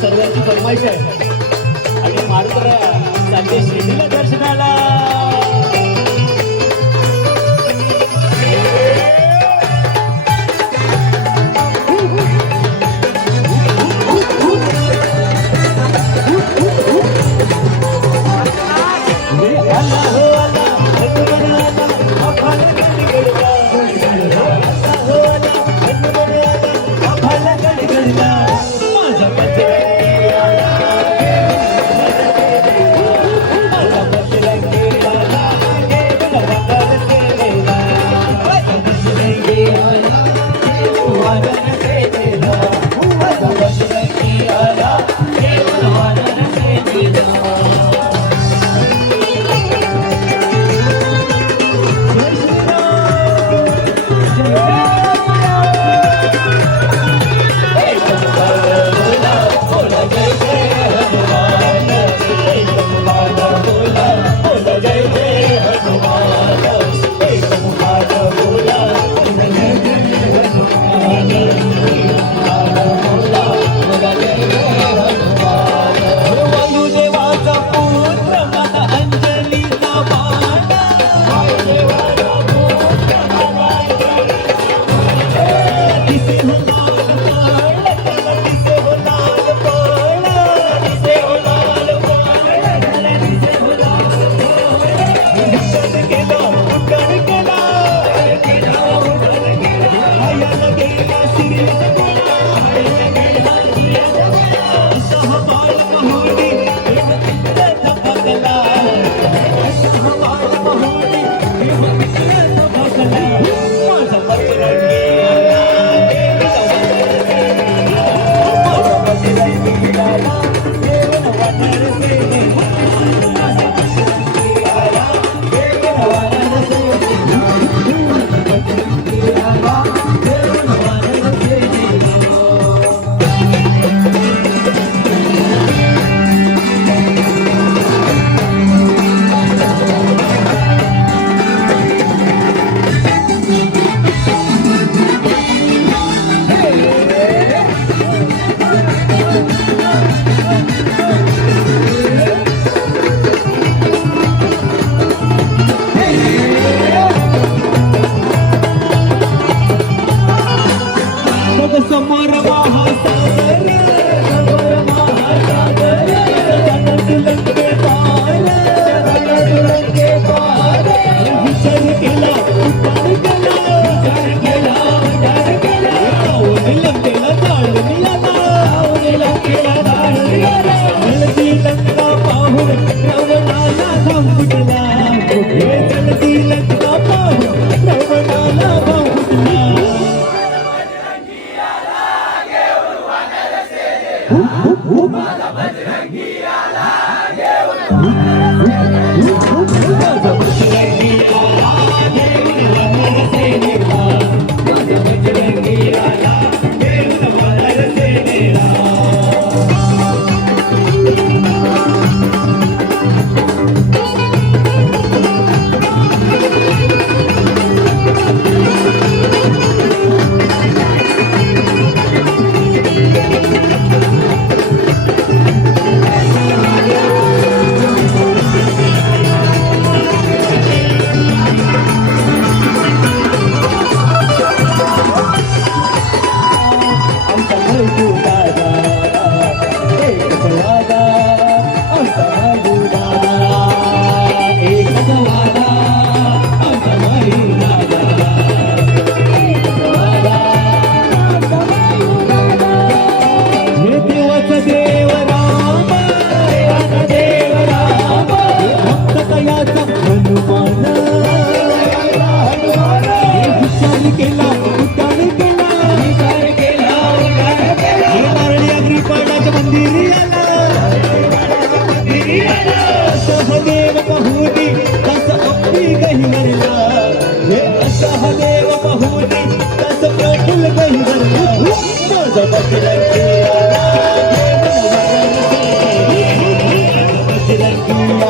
सर्वांची फरमाईश आहे आणि मारुतर चालते शिर्डीला दर्शनाला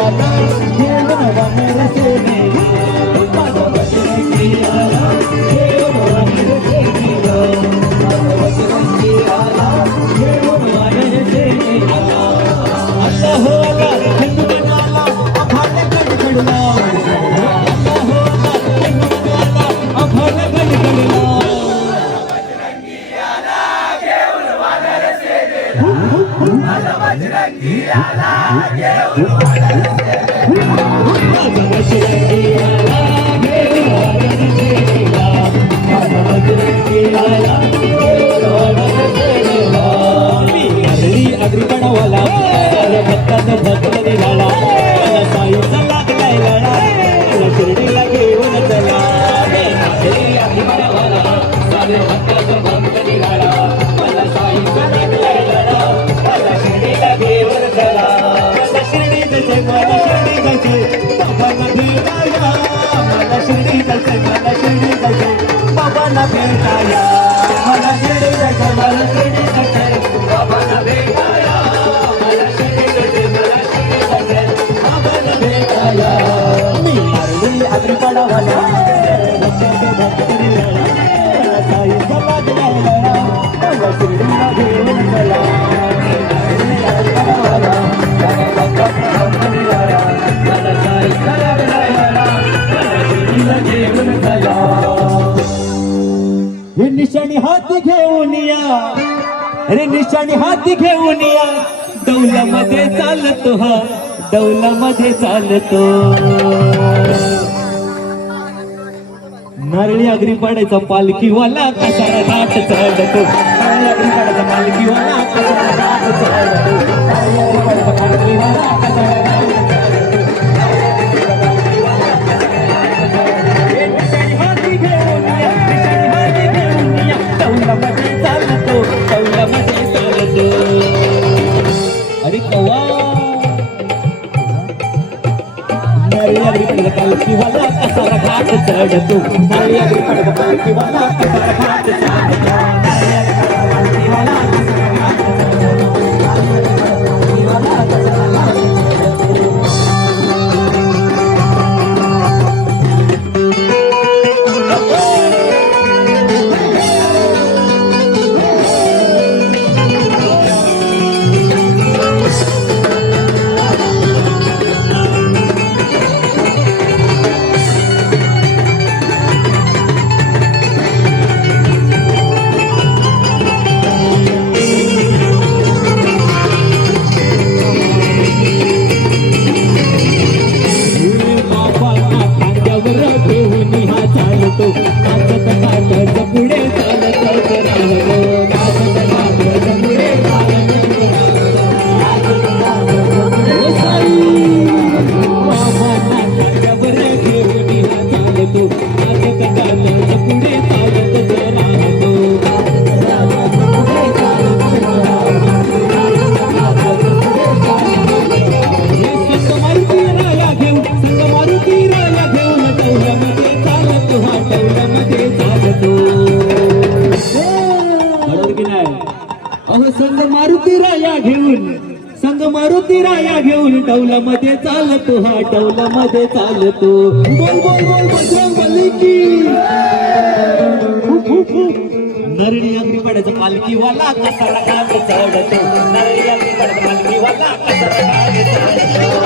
आला घेऊन वानर सेनेला माझं बजरंगी आला घेऊन वानर सेनेला माझं बजरंगी आला घेऊन वानर सेनेला आता हो आला हनुमान आला आभाळ गडगडला आता हो आला हनुमान आला आभाळ गडगडला बजरंगी आला घेऊन वानर सेनेला बजरंगी आला घेऊन वानर सेनेला माझं बजरंगी आला घेऊन वानर सेनेला मी आगरी आगरी पडवाला साऱ्या भक्ताचं भक्त निघाला मला साईचा लागलाय लढा मला शिर्डीला घेऊन चला मी आगरी आगरी पडवाला साऱ्या भक्ताचं भक्त निघाला मला साईचा लागलाय लढा मला शिर्डीला घेऊन चला मला शिर्डी जायचंय मला शिर्डी जायचंय बाबांना भेटाया मला शिर्डी जायचंय मला शिर्डी जायचंय बाबांना भेटाया मला शिर्डी जायचंय मला शिर्डी जायचंय बाबांना भेटाया मला शिर्डी जायचंय मला शिर्डी जायचंय बाबांना भेटाया मी आरली आगरी पडावाला भक्ताचे भक्त निघाला मला साईचा लागला लढा मला शिर्डीला घेऊन चला हे निशाणी हाती घेऊन या रे निशाणी हाती घेऊन या डौलामध्ये चालतो हा डौलामध्ये चालतो नारळी आगरी पाडायचा पालखीवाला कसारा घाट चढतो नारळी आगरी पाडायचा पालखीवाला कसारा घाट चढतो नारळी आगरी पाडायचा पालखीवाला कसारा घाट चढतो हे निशाणी हाती घेऊन या निशाणी हाती घेऊन या डौलामध्ये चालतो डौलामध्ये चालतो अरे कवा नारळी आगरी पाडायचा पालखीवाला कसारा घाट चढतो नारळी आगरी पाडायचा पालखीवाला कसारा घाट चढतो नारळी आगरी पाडायचा पालखीवाला कसारा घाट चढतो पालखीवाला कसारा घाट चढतो संग मारुती राया घेऊन डौलामध्ये चालतो हा डौलामध्ये चालतो बोल बोल बोल बजरंगबली की नरळी आगरी पाडायचा पालखीवाला कसारा घाट चढतो नरळी आगरी पाडायचा पालखीवाला कसारा घाट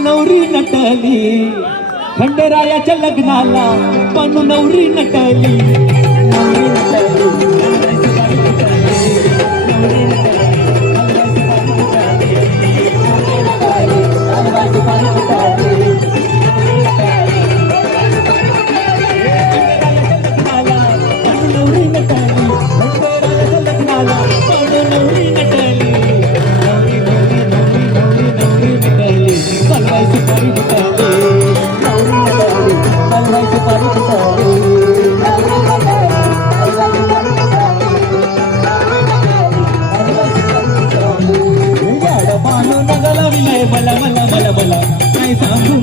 नवरी नटली खंडेरायाच्या लग्नाला पण नवरी नटली नवरी मला मला मला मला काय सांगू